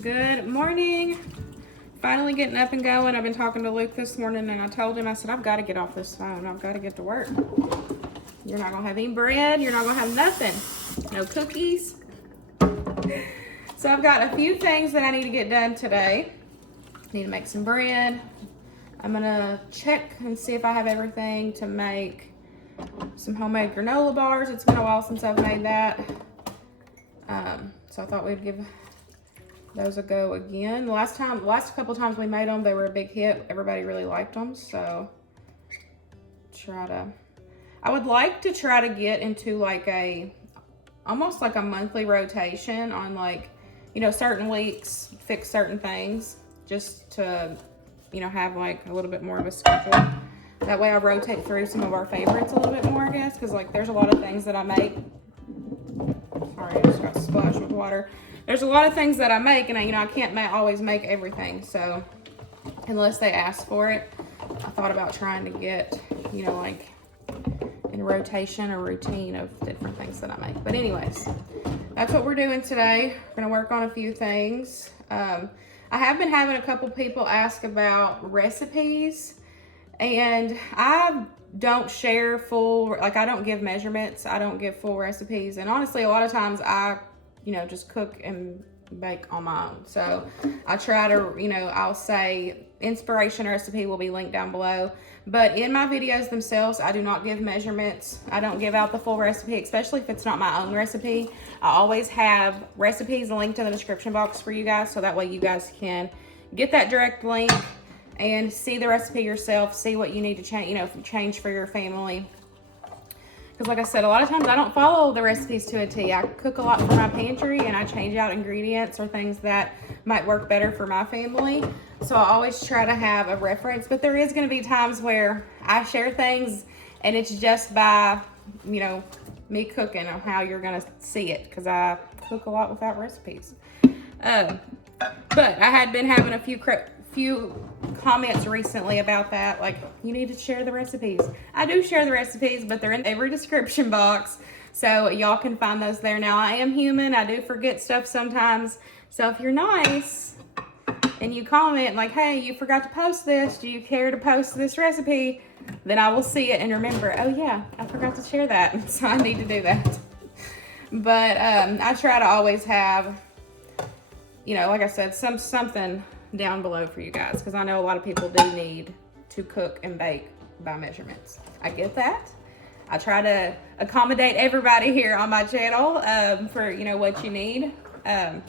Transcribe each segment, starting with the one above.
Good morning. Finally getting up and going. I've been talking to Luke this morning and I told him, I said, I've got to get off this phone. I've got to get to work. You're not going to have any bread. You're not going to have nothing. No cookies. So I've got a few things that I need to get done today. Need to make some bread. I'm going to check and see if I have everything to make some homemade granola bars. It's been a while since I've made that. So I thought we'd give those a go again. The last couple times we made them, they were a big hit. Everybody really liked them, so I would like to try to get into like almost like a monthly rotation on like, certain weeks, fix certain things, just to, have like a little bit more of a schedule. That way I rotate through some of our favorites a little bit more, I guess, because like there's a lot of things that I make. Sorry, I just got splashed with water. There's a lot of things that I make, and I can't always make everything. So unless they ask for it, I thought about trying to get, like in rotation or routine of different things that I make. But anyways, that's what we're doing today. We're gonna work on a few things. I have been having a couple people ask about recipes, and I don't share I don't give measurements. I don't give full recipes. And honestly, a lot of times I, just cook and bake on my own. So I try to, I'll say inspiration recipe will be linked down below. But in my videos themselves, I do not give measurements. I don't give out the full recipe, especially if it's not my own recipe. I always have recipes linked in the description box for you guys, so that way you guys can get that direct link and see the recipe yourself, see what you need to change, change for your family. Because like I said, a lot of times I don't follow the recipes to a T. I cook a lot for my pantry and I change out ingredients or things that might work better for my family. So I always try to have a reference, but there is going to be times where I share things and it's just by, me cooking on how you're going to see it, because I cook a lot without recipes. But I had been having a few comments recently about that, like, you need to share the recipes. I do share the recipes, but they're in every description box, so y'all can find those there. Now, I am human. I do forget stuff sometimes, so if you're nice and you comment like, hey, you forgot to post this, do you care to post this recipe? Then I will see it and remember, oh yeah, I forgot to share that, so I need to do that. But I try to always have, like I said, something down below for you guys, because I know a lot of people do need to cook and bake by measurements. I get that. I try to accommodate everybody here on my channel for what you need. But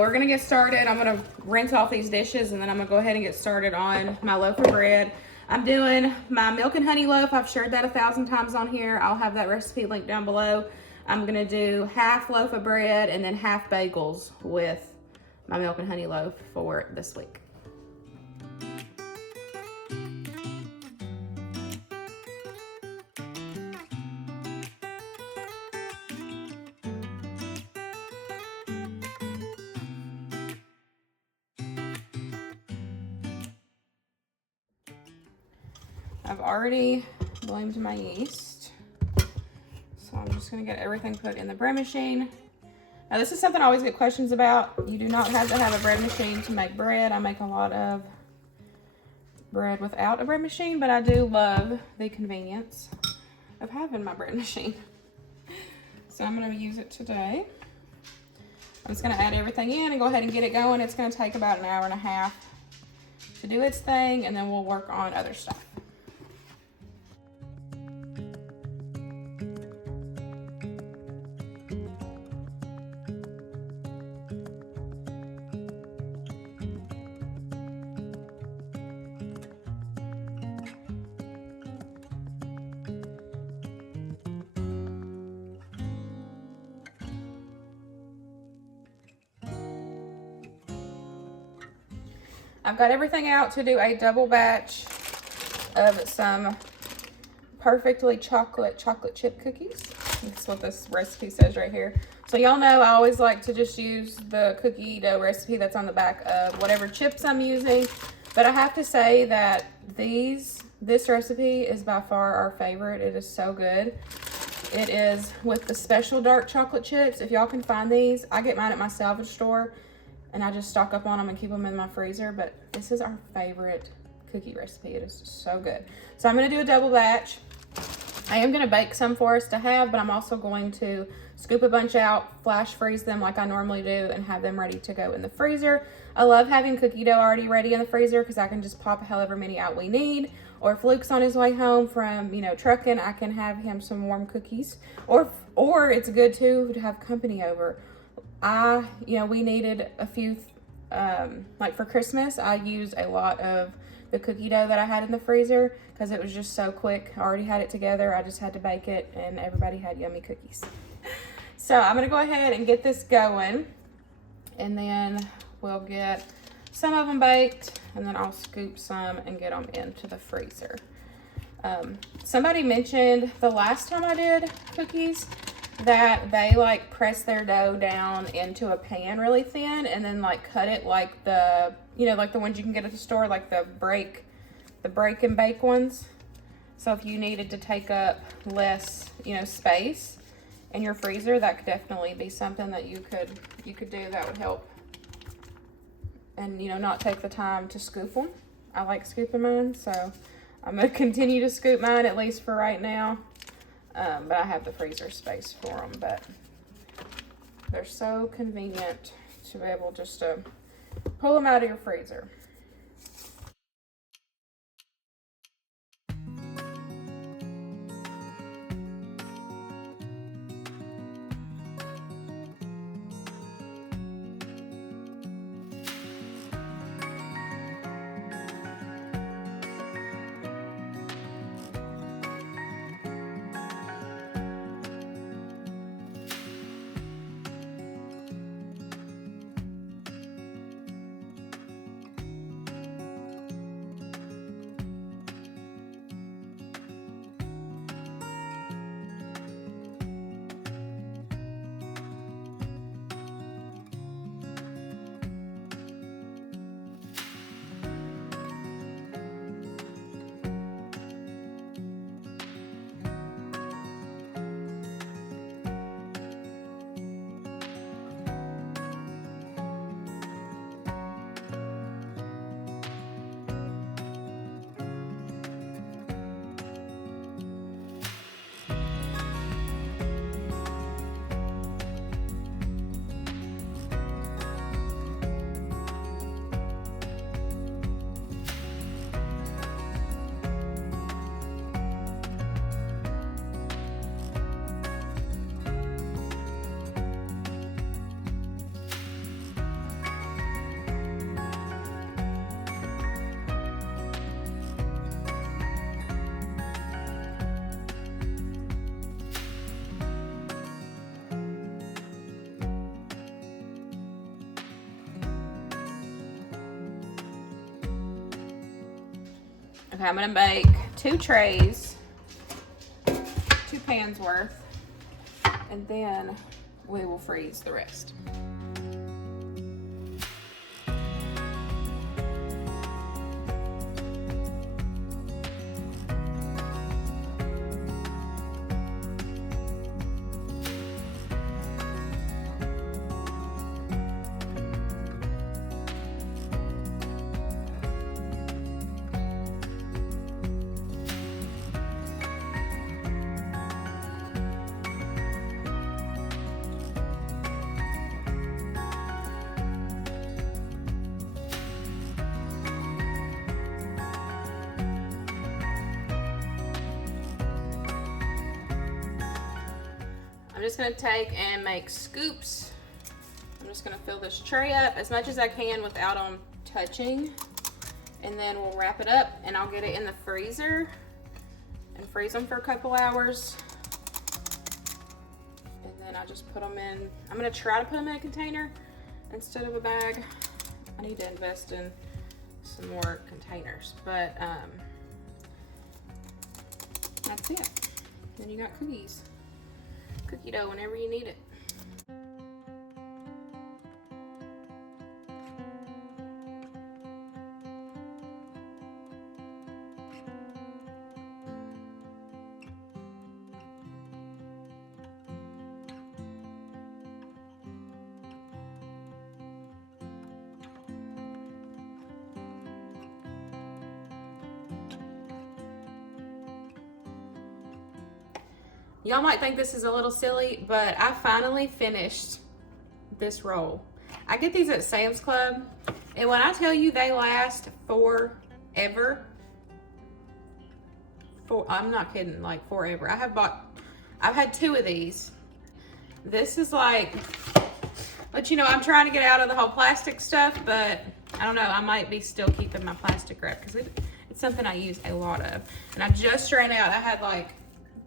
we're gonna get started. I'm gonna rinse off these dishes and then I'm gonna go ahead and get started on my loaf of bread. I'm doing my milk and honey loaf. I've shared that 1,000 times on here. I'll have that recipe linked down below. I'm gonna do half loaf of bread and then half bagels with my milk and honey loaf for this week. I've already blamed my yeast, so I'm just gonna get everything put in the bread machine. Now, this is something I always get questions about. You do not have to have a bread machine to make bread. I make a lot of bread without a bread machine, but I do love the convenience of having my bread machine. So I'm gonna use it today. I'm just gonna add everything in and go ahead and get it going. It's gonna take about 1.5 hours to do its thing, and then we'll work on other stuff. I've got everything out to do a double batch of some perfectly chocolate chip cookies. That's what this recipe says right here. So y'all know I always like to just use the cookie dough recipe that's on the back of whatever chips I'm using. But I have to say that this recipe is by far our favorite. It is so good. It is with the special dark chocolate chips. If y'all can find these, I get mine at my salvage store. and I just stock up on them and keep them in my freezer. But this is our favorite cookie recipe. It is so good. So I'm gonna do a double batch. I am gonna bake some for us to have, but I'm also going to scoop a bunch out, flash freeze them like I normally do, and have them ready to go in the freezer. I love having cookie dough already ready in the freezer because I can just pop however many out we need. Or if Luke's on his way home from, you know, trucking, I can have him some warm cookies. Or it's good too to have company over. We needed a few, like for Christmas, I used a lot of the cookie dough that I had in the freezer because it was just so quick. I already had it together. I just had to bake it and everybody had yummy cookies. So I'm gonna go ahead and get this going, and then we'll get some of them baked, and then I'll scoop some and get them into the freezer. Somebody mentioned the last time I did cookies that they like press their dough down into a pan really thin and then like cut it like the, you know, like the ones you can get at the store, like the break and bake ones. So if you needed to take up less, you know, space in your freezer, that could definitely be something that you could do that would help. And, you know, not take the time to scoop them. I like scooping mine, so I'm going to continue to scoop mine, at least for right now. But I have the freezer space for them. But they're so convenient to be able just to pull them out of your freezer. Okay, I'm gonna bake 2 trays, 2 pans worth, and then we will freeze the rest. I'm just gonna take and make scoops. I'm just gonna fill this tray up as much as I can without them touching. And then we'll wrap it up and I'll get it in the freezer and freeze them for a couple hours. And then I just put them in, I'm gonna try to put them in a container instead of a bag. I need to invest in some more containers, but that's it. Then you got cookies. Cookie dough whenever you need it. Y'all might think this is a little silly, but I finally finished this roll. I get these at Sam's Club, and when I tell you they last forever, I'm not kidding, like forever. I've had 2 of these. This is like, but you know, I'm trying to get out of the whole plastic stuff, but I don't know, I might be still keeping my plastic wrap because it's something I use a lot of. And I just ran out. I had like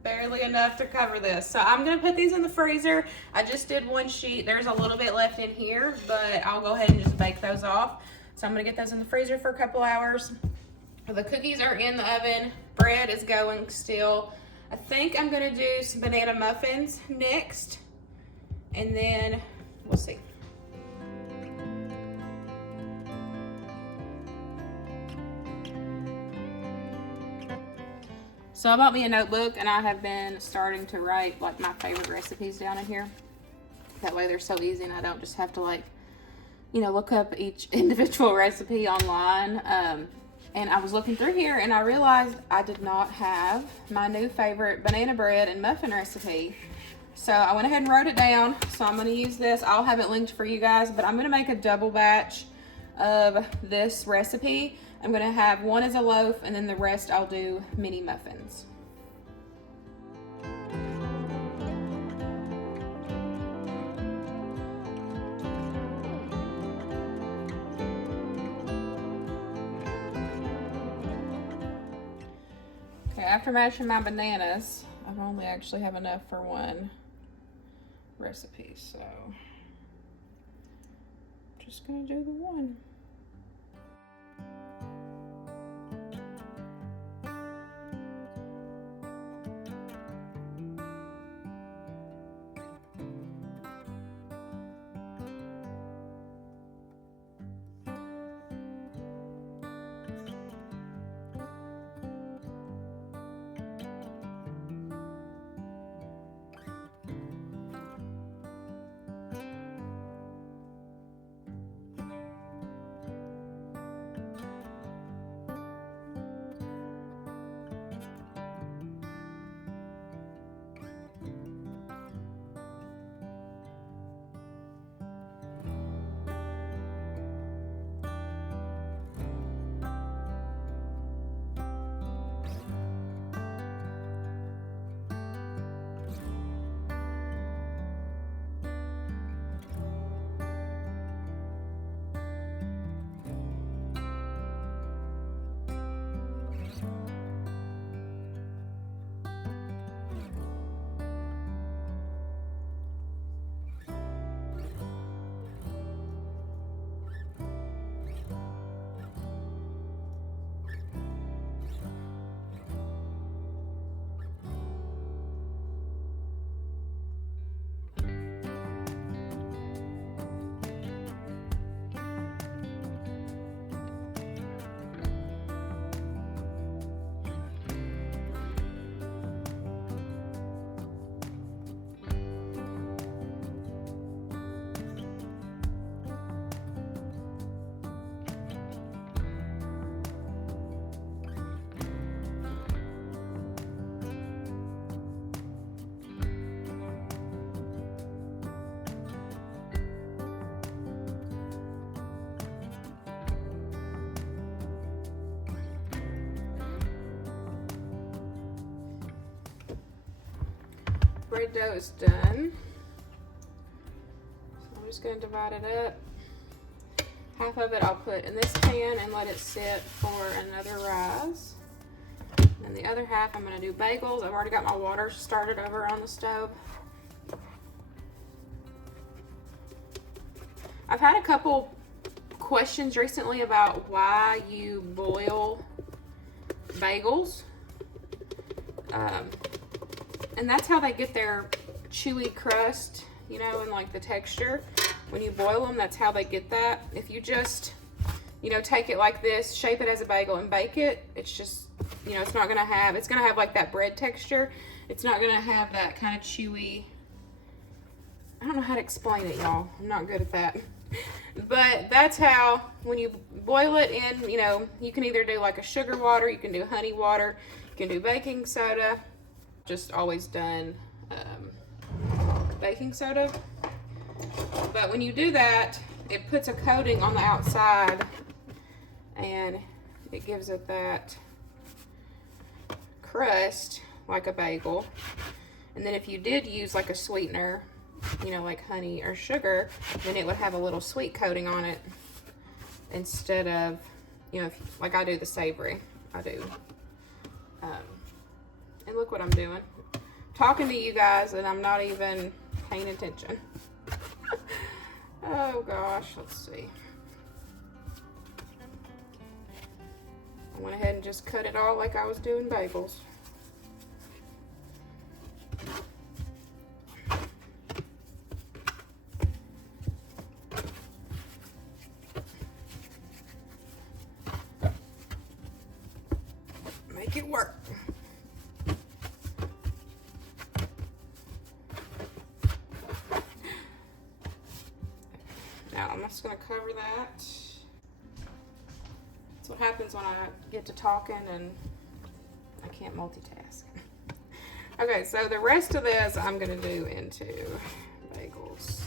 barely enough to cover this. So I'm gonna put these in the freezer. I just did 1 sheet. There's a little bit left in here, but I'll go ahead and just bake those off. So I'm gonna get those in the freezer for a couple hours. The cookies are in the oven. Bread is going still. I think I'm gonna do some banana muffins next, and then we'll see. So I bought me a notebook, and I have been starting to write like my favorite recipes down in here. That way they're so easy, and I don't just have to like, you know, look up each individual recipe online. And I was looking through here, and I realized I did not have my new favorite banana bread and muffin recipe. So I went ahead and wrote it down. So I'm gonna use this. I'll have it linked for you guys, but I'm gonna make a double batch of this recipe. I'm gonna have one as a loaf, and then the rest I'll do mini muffins. Okay, after mashing my bananas, I only actually have enough for 1 recipe, so I'm just gonna do the 1. Bread dough is done. So I'm just going to divide it up. Half of it I'll put in this pan and let it sit for another rise. And the other half I'm going to do bagels. I've already got my water started over on the stove. I've had a couple questions recently about why you boil bagels. And that's how they get their chewy crust, you know, and like the texture. When you boil them, that's how they get that. If you just, you know, take it like this, shape it as a bagel and bake it, it's just, you know, it's gonna have like that bread texture. It's not gonna have that kind of chewy, I don't know how to explain it, y'all. I'm not good at that. But that's how, when you boil it in, you know, you can either do like a sugar water, you can do honey water, you can do baking soda. Just always done baking soda. But when you do that, it puts a coating on the outside and it gives it that crust like a bagel. And then if you did use like a sweetener, you know, like honey or sugar, then it would have a little sweet coating on it instead of, you know, if, like I do the savory. I do. And look what I'm doing. Talking to you guys and I'm not even paying attention. Oh gosh, let's see. I went ahead and just cut it all like I was doing bagels. Make it work. Now I'm just going to cover that. That's what happens when I get to talking and I can't multitask. Okay, so the rest of this I'm going to do into bagels.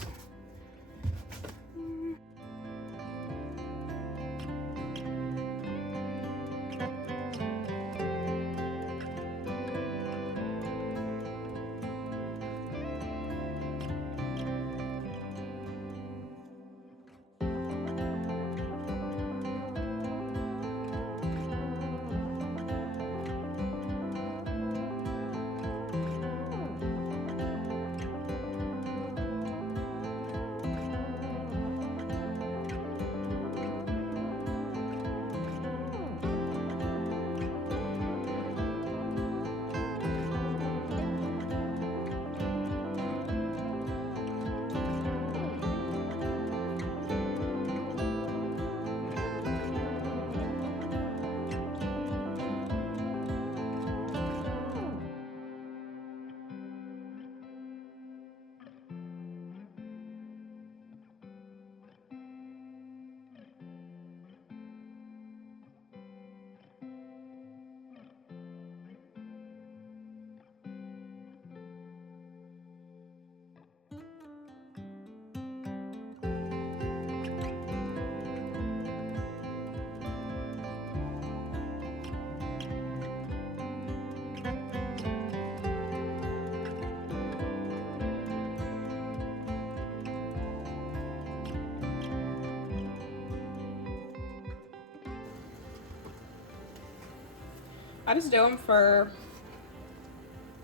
I just do them for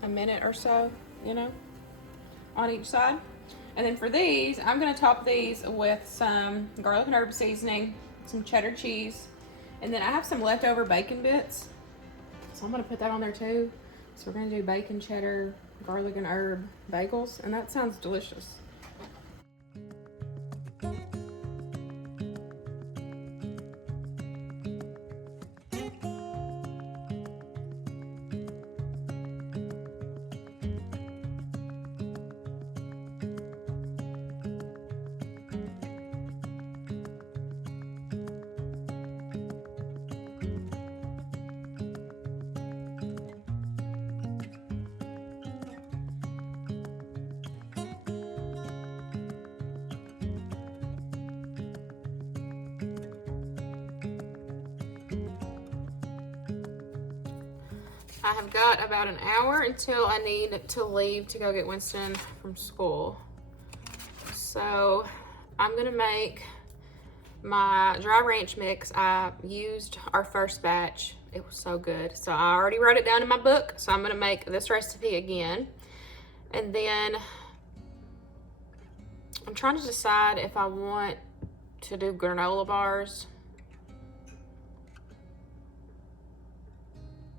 a minute or so, you know, on each side. And then for these, I'm gonna top these with some garlic and herb seasoning, some cheddar cheese, and then I have some leftover bacon bits. So I'm gonna put that on there too. So we're gonna do bacon, cheddar, garlic and herb bagels, and that sounds delicious. I have got about an hour until I need to leave to go get Winston from school. So I'm gonna make my dry ranch mix. I used our first batch. It was so good. So I already wrote it down in my book. So I'm gonna make this recipe again. And then I'm trying to decide if I want to do granola bars.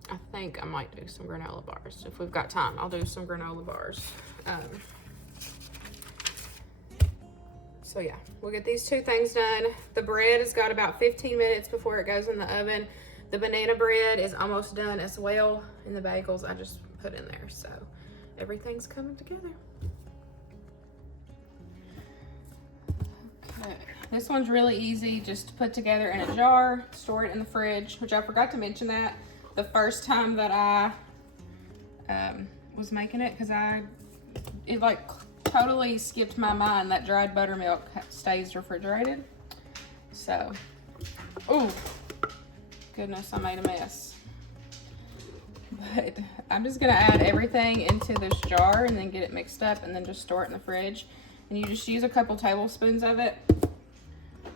I think I might do some granola bars. If we've got time, I'll do some granola bars. So yeah, we'll get these two things done. The bread has got about 15 minutes before it goes in the oven. The banana bread is almost done as well. And the bagels I just put in there. So everything's coming together. Okay. This one's really easy, just to put together in a jar, store it in the fridge, which I forgot to mention that the first time that I was making it, because I it like totally skipped my mind that dried buttermilk stays refrigerated. So, oh, goodness, I made a mess. But I'm just gonna add everything into this jar and then get it mixed up and then just store it in the fridge. And you just use a couple tablespoons of it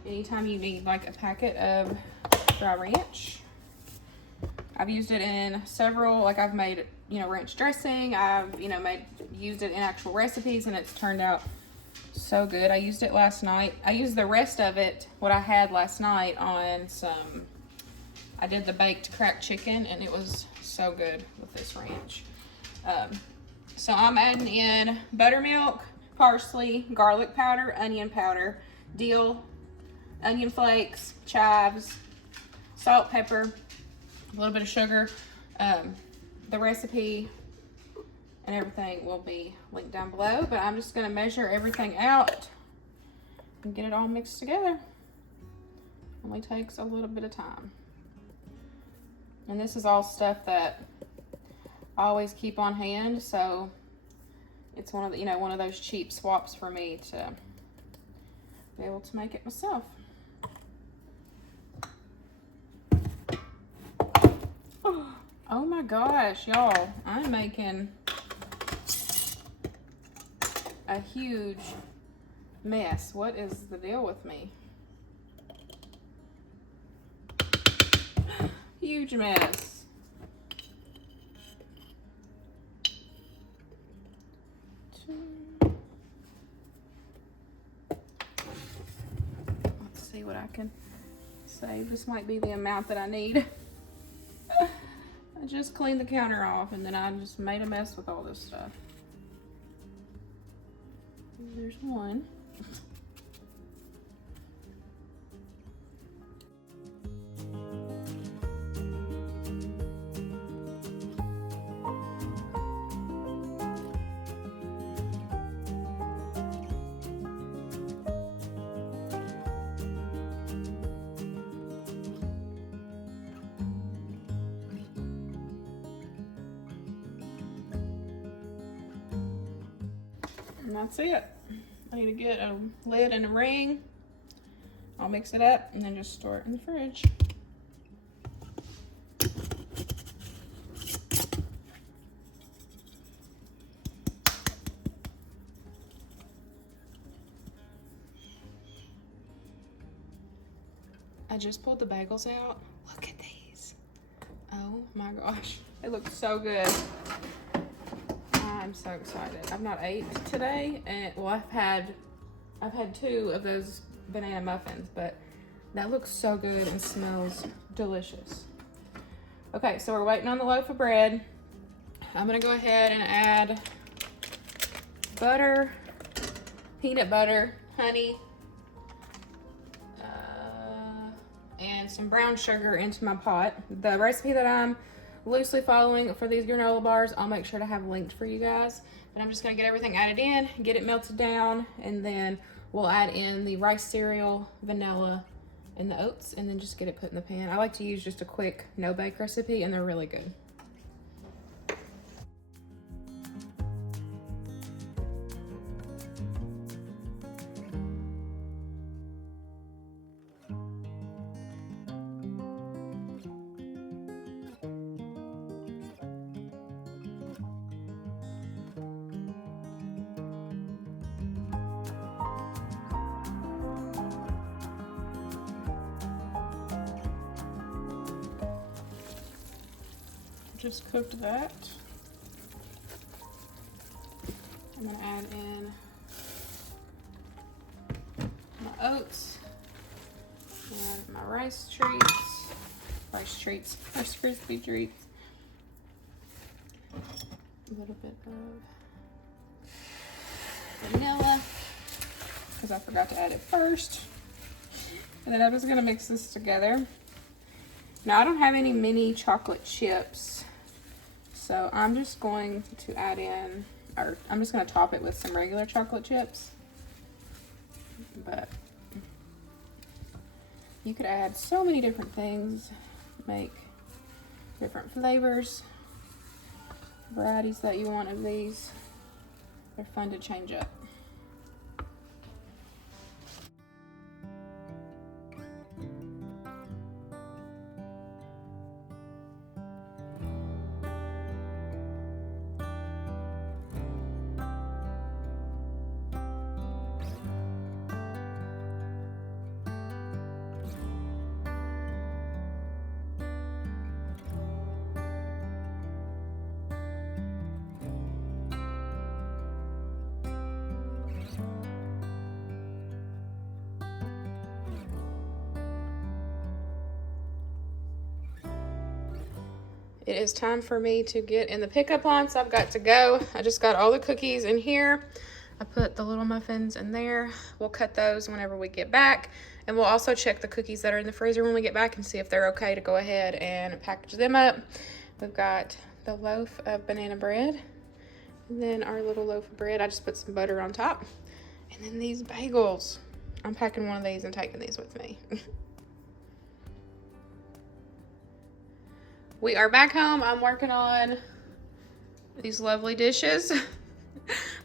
anytime you need like a packet of dry ranch. I've used it in several, like I've made, you know, ranch dressing. I've, you know, used it in actual recipes and it's turned out so good. I used it last night. I used the rest of it, what I had last night, on some, I did the baked cracked chicken and it was so good with this ranch. So I'm adding in buttermilk, parsley, garlic powder, onion powder, dill, onion flakes, chives, salt, pepper, a little bit of sugar. The recipe and everything will be linked down below, but I'm just gonna measure everything out and get it all mixed together. Only takes a little bit of time. And this is all stuff that I always keep on hand, so it's one of the, you know, one of those cheap swaps for me to be able to make it myself. Oh my gosh, y'all, I'm making a huge mess. What is the deal with me? Huge mess. Let's see what I can save. This might be the amount that I need. I just cleaned the counter off and then I just made a mess with all this stuff. There's one. And that's it. I need to get a lid and a ring. I'll mix it up and then just store it in the fridge. I just pulled the bagels out. Look at these. Oh my gosh, they look so good. I'm so excited. I've not ate today, and well, I've had 2 of those banana muffins, but that looks so good and smells delicious. Okay, so we're waiting on the loaf of bread. I'm gonna go ahead and add butter, peanut butter, honey, and some brown sugar into my pot. The recipe that I'm loosely following for these granola bars, I'll make sure to have linked for you guys. But I'm just gonna get everything added in, get it melted down, and then we'll add in the rice cereal, vanilla, and the oats, and then just get it put in the pan. I like to use just a quick no-bake recipe, and they're really good. Just cooked that. I'm gonna add in my oats and my rice crispy treats. A little bit of vanilla, because I forgot to add it first. And then I'm just gonna mix this together. Now I don't have any mini chocolate chips, so I'm just going to add in, or I'm just gonna top it with some regular chocolate chips. But you could add so many different things, make different flavors, varieties that you want of these. They're fun to change up. It is time for me to get in the pickup line, so I've got to go. I just got all the cookies in here. I put the little muffins in there. We'll cut those whenever we get back. And we'll also check the cookies that are in the freezer when we get back and see if they're okay to go ahead and package them up. We've got the loaf of banana bread. And then our little loaf of bread. I just put some butter on top. And then these bagels. I'm packing one of these and taking these with me. We are back home. I'm working on these lovely dishes.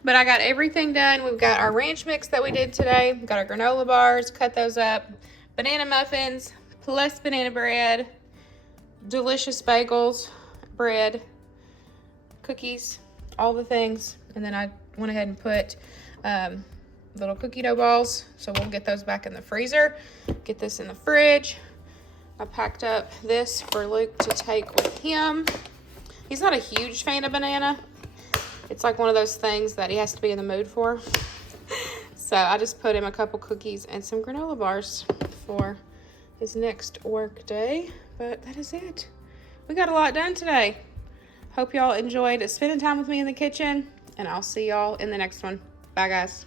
But I got everything done. We've got our ranch mix that we did today. We've got our granola bars, cut those up. Banana muffins, plus banana bread. Delicious bagels, bread, cookies, all the things. And then I went ahead and put little cookie dough balls. So we'll get those back in the freezer. Get this in the fridge. I packed up this for Luke to take with him. He's not a huge fan of banana. It's like one of those things that he has to be in the mood for. So I just put him a couple cookies and some granola bars for his next work day. But that is it. We got a lot done today. Hope y'all enjoyed spending time with me in the kitchen. And I'll see y'all in the next one. Bye, guys.